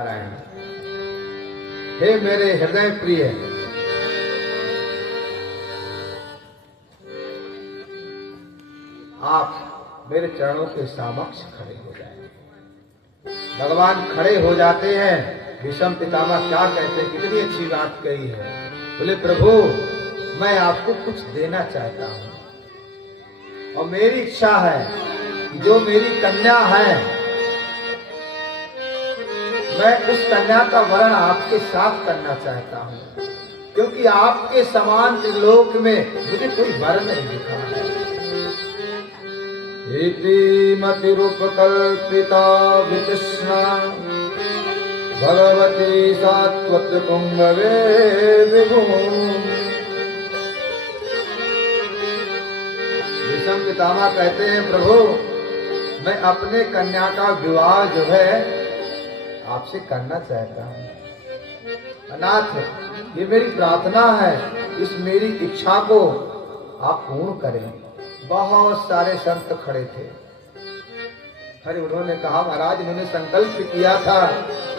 नारायण। हे मेरे हृदय प्रिय, आप मेरे चरणों के समक्ष खड़े हो जाएं। भगवान खड़े हो जाते हैं। भीष्म पितामह क्या कहते हैं, कितनी अच्छी बात कही है। बोले प्रभु मैं आपको कुछ देना चाहता हूं और मेरी इच्छा है कि जो मेरी कन्या है मैं उस कन्या का वरण आपके साथ करना चाहता हूं, क्योंकि आपके समान त्रिलोक में मुझे कोई वर नहीं दिखा है। इति मतिरुपकल्पिता वितृष्णा भगवती सात्वत पुंगवे विभू। भीष्म पितामह कहते हैं प्रभु मैं अपने कन्या का विवाह जो है आपसे करना चाहता हूं। अनाथ ये मेरी प्रार्थना है, इस मेरी इच्छा को आप पूर्ण करें। बहुत सारे संत खड़े थे। अरे उन्होंने कहा महाराज इन्होंने संकल्प किया था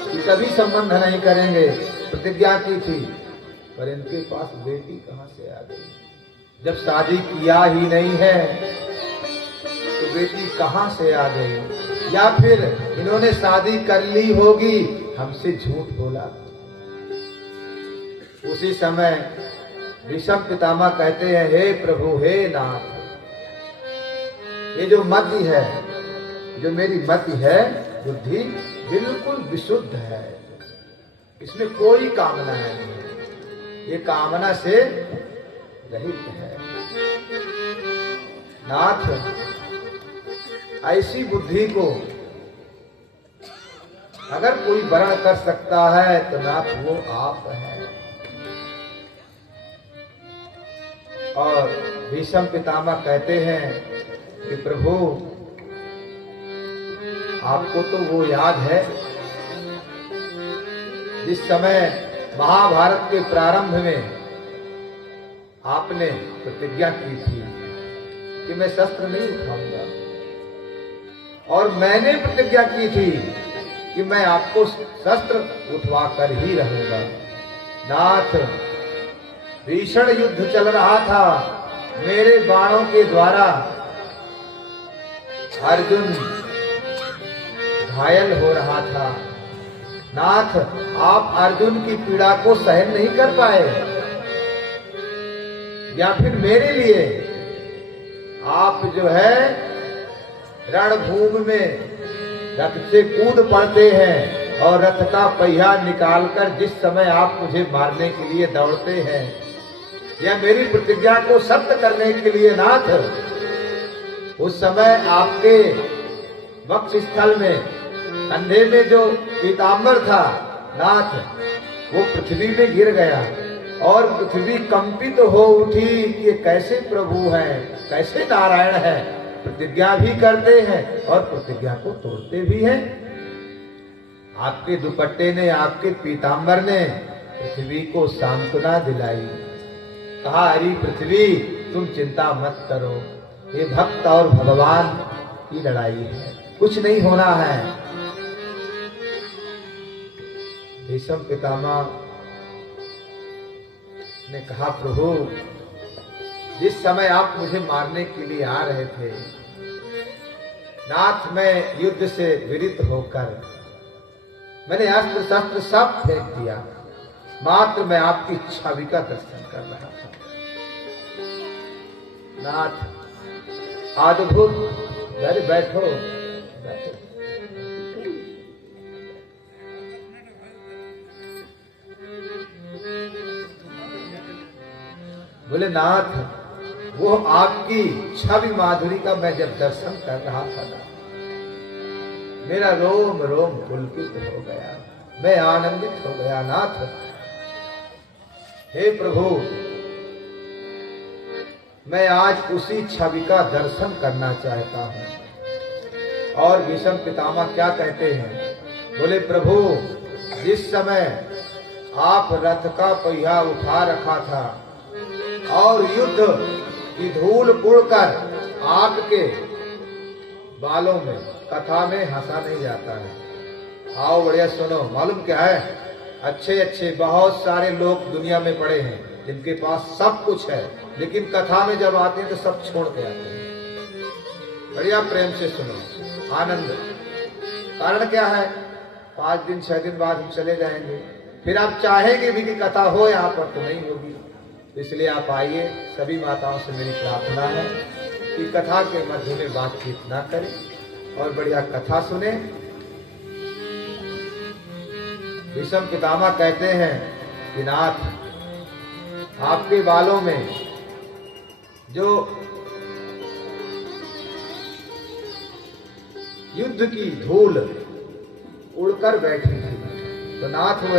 कि कभी संबंध नहीं करेंगे, प्रतिज्ञा की थी, पर इनके पास बेटी कहां से आ गई। जब शादी किया ही नहीं है तो बेटी कहां से आ गई, या फिर इन्होंने शादी कर ली होगी, हमसे झूठ बोला। उसी समय भीष्म पितामह कहते हैं हे प्रभु हे नाथ, ये जो मति है, जो मेरी मति है, बुद्धि बिल्कुल विशुद्ध है, इसमें कोई कामना नहीं है, ये कामना से रहित है। नाथ ऐसी बुद्धि को अगर कोई वर्ण कर सकता है तो नाथ वो आप हैं। और भीष्म पितामह कहते हैं कि प्रभु आपको तो वो याद है जिस समय महाभारत के प्रारंभ में आपने प्रतिज्ञा की थी कि मैं शस्त्र नहीं उठाऊंगा, और मैंने प्रतिज्ञा की थी कि मैं आपको शस्त्र उठवा कर ही रहूंगा। नाथ भीषण युद्ध चल रहा था, मेरे बाणों के द्वारा अर्जुन घायल हो रहा था। नाथ आप अर्जुन की पीड़ा को सहन नहीं कर पाए, या फिर मेरे लिए आप जो है रणभूमि में रथ से कूद पड़ते हैं और रथ का पहिया निकालकर जिस समय आप मुझे मारने के लिए दौड़ते हैं, या मेरी प्रतिज्ञा को सत्य करने के लिए नाथ उस समय आपके वक्ष स्थल में कंधे में जो पीतांबर था नाथ वो पृथ्वी में गिर गया और पृथ्वी कंपित हो उठी कि ये कैसे प्रभु हैं, कैसे नारायण हैं, प्रतिज्ञा भी करते हैं और प्रतिज्ञा को तोड़ते भी हैं। आपके दुपट्टे ने, आपके पीतांबर ने पृथ्वी को सांत्वना दिलाई। कहा अरे पृथ्वी तुम चिंता मत करो, ये भक्त और भगवान की लड़ाई है, कुछ नहीं होना है। भीष्म पितामह ने कहा प्रभु जिस समय आप मुझे मारने के लिए आ रहे थे नाथ, मैं युद्ध से विरत होकर मैंने अस्त्र शस्त्र सब फेंक दिया, मात्र मैं आपकी छवि का दर्शन कर रहा था। नाथ अद्भुत, अरे बैठो बैठो। बोले नाथ वो आपकी छवि माधुरी का मैं जब दर्शन कर रहा था ना, मेरा रोम रोम पुलकित हो गया, मैं आनंदित हो गया। नाथ हे प्रभु मैं आज उसी छवि का दर्शन करना चाहता हूं। और भीष्म पितामह क्या कहते हैं, बोले प्रभु जिस समय आप रथ का पहिया उठा रखा था और युद्ध की धूल उड़कर आग के बालों में, कथा में हंसा नहीं जाता है, आओ बढ़िया सुनो। मालूम क्या है, अच्छे अच्छे बहुत सारे लोग दुनिया में पड़े हैं जिनके पास सब कुछ है, लेकिन कथा में जब आते हैं तो सब छोड़ के आते हैं। बढ़िया प्रेम से सुनो, आनंद। कारण क्या है, 5 दिन 6 दिन बाद हम चले जाएंगे, फिर आप चाहेंगे भी कि कथा हो यहाँ पर तो नहीं होगी। इसलिए आप आइए, सभी माताओं से मेरी प्रार्थना है कि कथा के मध्य में बातचीत ना करें और बढ़िया कथा सुने। भीष्म पितामह कहते हैं कि नाथ, आपके बालों में जो युद्ध की धूल उड़कर बैठी थी, तो नाथ वो